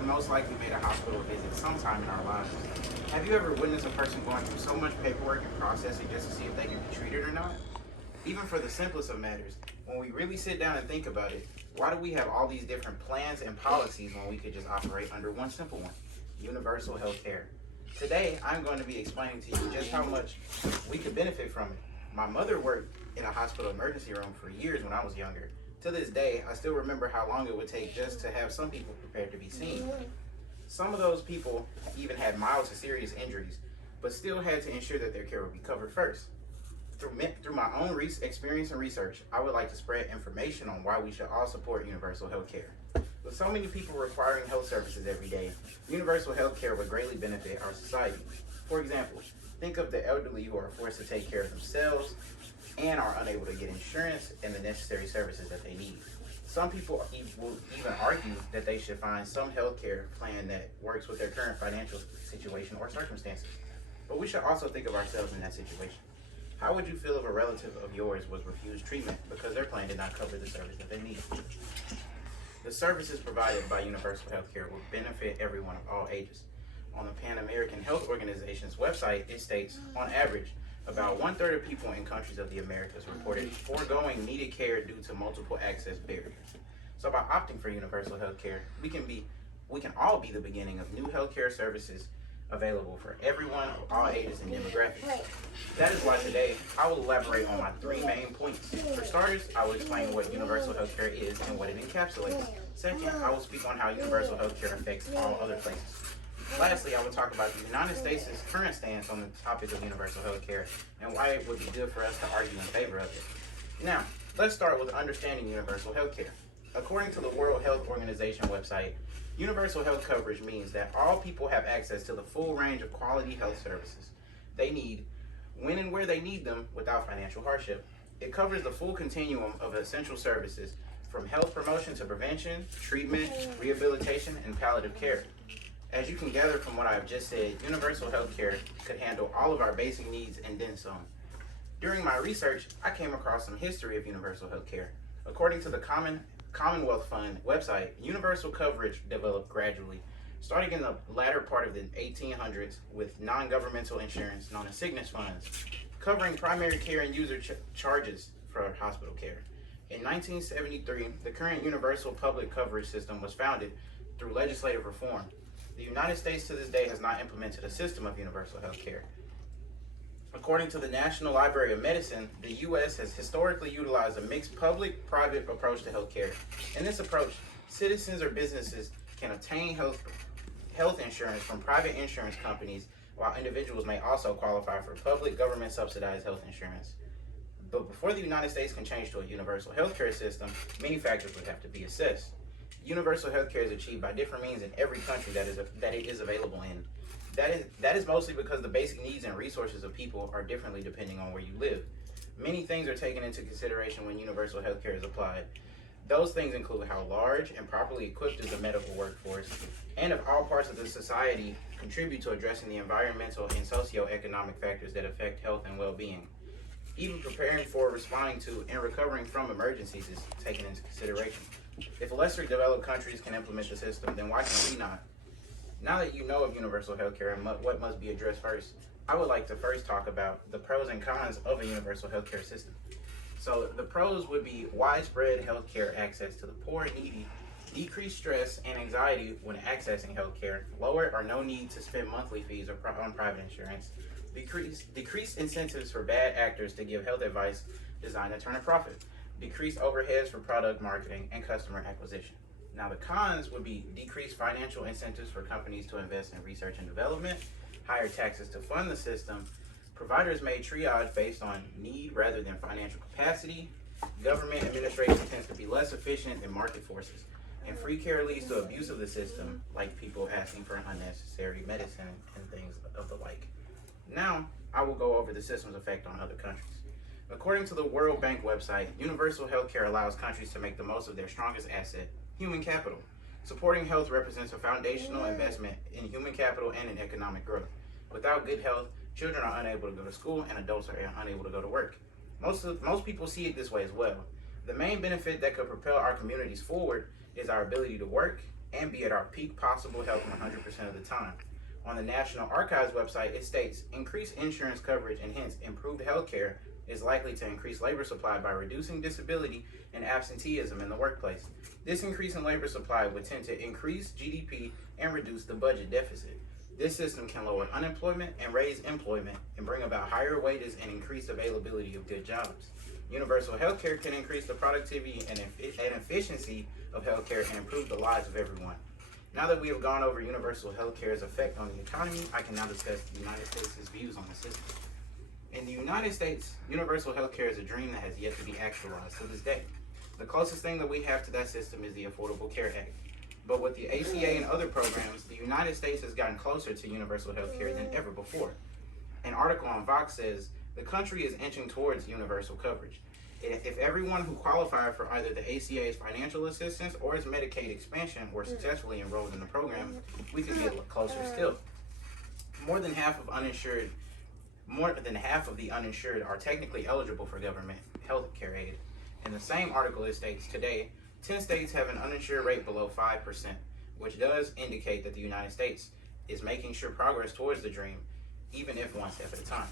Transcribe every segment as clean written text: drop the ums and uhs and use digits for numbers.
have most likely made a hospital visit sometime in our lives. Have you ever witnessed a person going through so much paperwork and processing just to see if they can be treated or not? Even for the simplest of matters, when we really sit down and think about it, why do we have all these different plans and policies when we could just operate under one simple one? Universal health care. Today, I'm going to be explaining to you just how much we could benefit from it. My mother worked in a hospital emergency room for years when I was younger. To this day, I still remember how long it would take just to have some people prepared to be seen. Some of those people even had mild to serious injuries, but still had to ensure that their care would be covered first. Through my own experience and research, I would like to spread information on why we should all support universal health care. With so many people requiring health services every day, universal health care would greatly benefit our society. For example, think of the elderly who are forced to take care of themselves and are unable to get insurance and the necessary services that they need. Some people will even argue that they should find some health care plan that works with their current financial situation or circumstances. But we should also think of ourselves in that situation. How would you feel if a relative of yours was refused treatment because their plan did not cover the service that they need? The services provided by universal health care will benefit everyone of all ages. On the Pan American Health Organization's website, it states, on average, about 1/3 of people in countries of the Americas reported foregoing needed care due to multiple access barriers. So by opting for universal health care, we can all be the beginning of new healthcare services available for everyone of all ages and demographics. That is why today I will elaborate on my 3 main points. For starters, I will explain what universal health care is and what it encapsulates. Second, I will speak on how universal health care affects all other places. Lastly, I will talk about the United States' current stance on the topic of universal health care and why it would be good for us to argue in favor of it. Now, let's start with understanding universal health care. According to the World Health Organization website, universal health coverage means that all people have access to the full range of quality health services they need when and where they need them without financial hardship. It covers the full continuum of essential services from health promotion to prevention, treatment, rehabilitation, and palliative care. As you can gather from what I have just said, universal health care could handle all of our basic needs and then some. During my research, I came across some history of universal health care. According to the Commonwealth Fund website, universal coverage developed gradually, starting in the latter part of the 1800s with non-governmental insurance known as sickness funds, covering primary care and user charges for hospital care. In 1973, the current universal public coverage system was founded through legislative reform. The United States to this day has not implemented a system of universal health care. According to the National Library of Medicine, the U.S. has historically utilized a mixed public-private approach to healthcare. In this approach, citizens or businesses can obtain health insurance from private insurance companies, while individuals may also qualify for public government-subsidized health insurance. But before the United States can change to a universal healthcare system, many factors would have to be assessed. Universal healthcare is achieved by different means in every country that it is available in. That is mostly because the basic needs and resources of people are differently depending on where you live. Many things are taken into consideration when universal health care is applied. Those things include how large and properly equipped is the medical workforce, and if all parts of the society contribute to addressing the environmental and socioeconomic factors that affect health and well-being. Even preparing for, responding to, and recovering from emergencies is taken into consideration. If lesser developed countries can implement the system, then why can we not? Now that you know of universal healthcare and what must be addressed first, I would like to first talk about the pros and cons of a universal healthcare system. So the pros would be widespread healthcare access to the poor and needy, decreased stress and anxiety when accessing healthcare, lower or no need to spend monthly fees on private insurance, decreased incentives for bad actors to give health advice designed to turn a profit, decreased overheads for product marketing and customer acquisition. Now the cons would be decreased financial incentives for companies to invest in research and development, higher taxes to fund the system, providers may triage based on need rather than financial capacity, government administration tends to be less efficient than market forces, and free care leads to abuse of the system, like people asking for unnecessary medicine and things of the like. Now, I will go over the system's effect on other countries. According to the World Bank website, universal healthcare allows countries to make the most of their strongest asset, human capital. Supporting health represents a foundational investment in human capital and in economic growth. Without good health, children are unable to go to school and adults are unable to go to work. Most people see it this way as well. The main benefit that could propel our communities forward is our ability to work and be at our peak possible health 100% of the time. On the National Archives website, it states, increased insurance coverage and hence improved health care is likely to increase labor supply by reducing disability and absenteeism in the workplace. This increase in labor supply would tend to increase GDP and reduce the budget deficit. This system can lower unemployment and raise employment and bring about higher wages and increased availability of good jobs. Universal health care can increase the productivity and efficiency of health care and improve the lives of everyone. Now that we have gone over universal health care's effect on the economy, I can now discuss the United States' views on the system. In the United States, universal health care is a dream that has yet to be actualized to this day. The closest thing that we have to that system is the Affordable Care Act. But with the ACA and other programs, the United States has gotten closer to universal health care than ever before. An article on Vox says, the country is inching towards universal coverage. If everyone who qualified for either the ACA's financial assistance or its Medicaid expansion were successfully enrolled in the program, we could get closer still. More than half of the uninsured are technically eligible for government health care aid. In the same article, it states, today, 10 states have an uninsured rate below 5%, which does indicate that the United States is making sure progress towards the dream, even if one step at a time.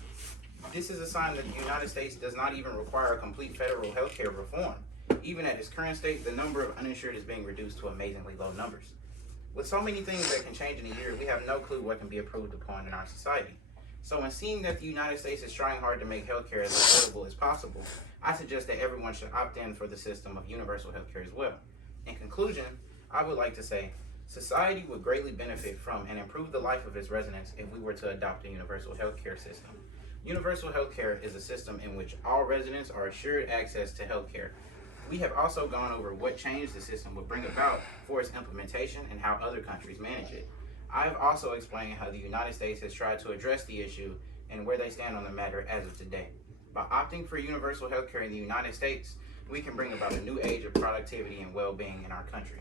This is a sign that the United States does not even require a complete federal health care reform. Even at its current state, the number of uninsured is being reduced to amazingly low numbers. With so many things that can change in a year, we have no clue what can be improved upon in our society. So in seeing that the United States is trying hard to make healthcare as affordable as possible, I suggest that everyone should opt in for the system of universal healthcare as well. In conclusion, I would like to say, society would greatly benefit from and improve the life of its residents if we were to adopt a universal healthcare system. Universal healthcare is a system in which all residents are assured access to healthcare. We have also gone over what change the system would bring about for its implementation and how other countries manage it. I have also explained how the United States has tried to address the issue and where they stand on the matter as of today. By opting for universal healthcare in the United States, we can bring about a new age of productivity and well-being in our country.